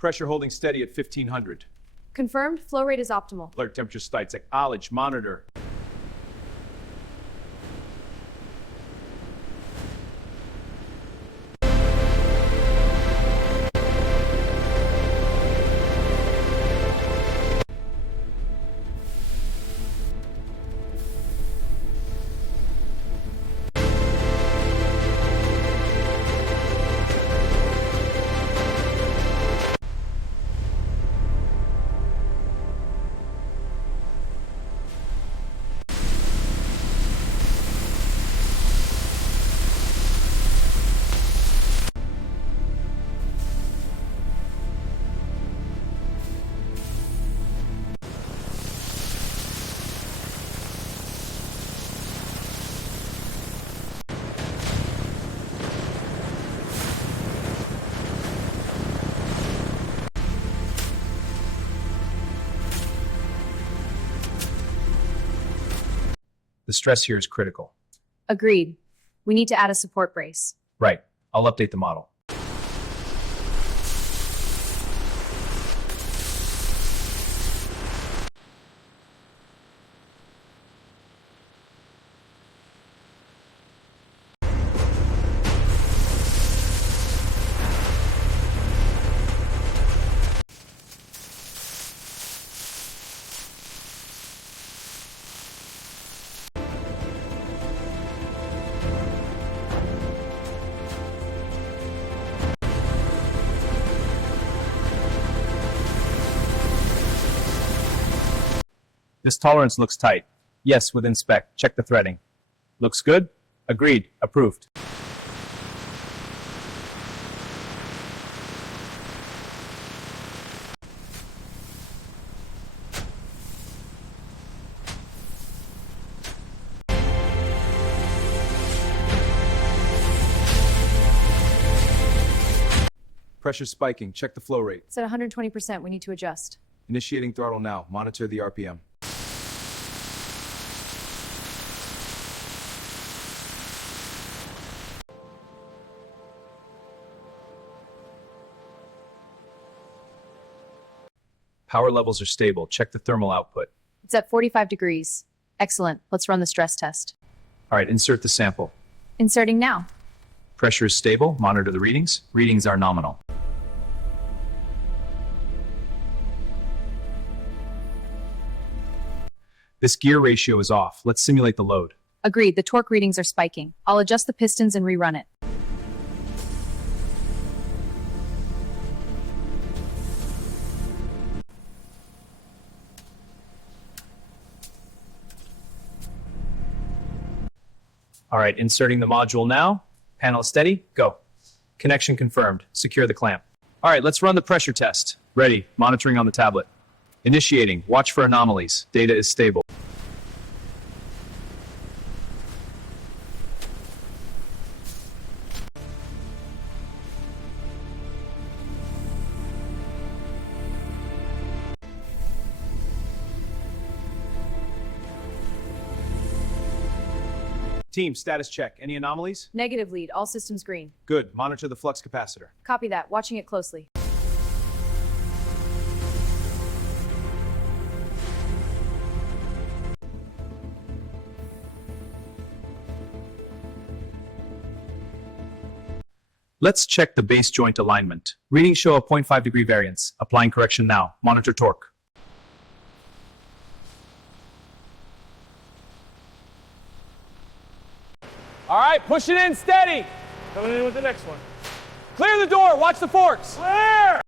Pressure holding steady at 1500. Confirmed, flow rate is optimal. Alert temperature slides. Acknowledge. Monitor. The stress here is critical. Agreed. We need to add a support brace. Right. I'll update the model. This tolerance looks tight. Yes, within spec. Check the threading. Looks good? Agreed. Approved. Pressure spiking. Check the flow rate. It's at 120%. We need to adjust. Initiating throttle now. Monitor the RPM. Power levels are stable. Check the thermal output. It's at 45 degrees. Excellent. Let's run the stress test. All right, insert the sample. Inserting now. Pressure is stable. Monitor the readings. Readings are nominal. This gear ratio is off. Let's simulate the load. Agreed. The torque readings are spiking. I'll adjust the pistons and rerun it. All right, inserting the module now. Panel steady. Go. Connection confirmed. Secure the clamp. All right, let's run the pressure test. Ready. Monitoring on the tablet. Initiating. Watch for anomalies. Data is stable. Team, status check. Any anomalies? Negative lead. All systems green. Good. Monitor the flux capacitor. Copy that. Watching it closely. Let's check the base joint alignment. Readings show a 0.5 degree variance. Applying correction now. Monitor torque. All right, push it in steady. Coming in with the next one. Clear the door, watch the forks. Clear!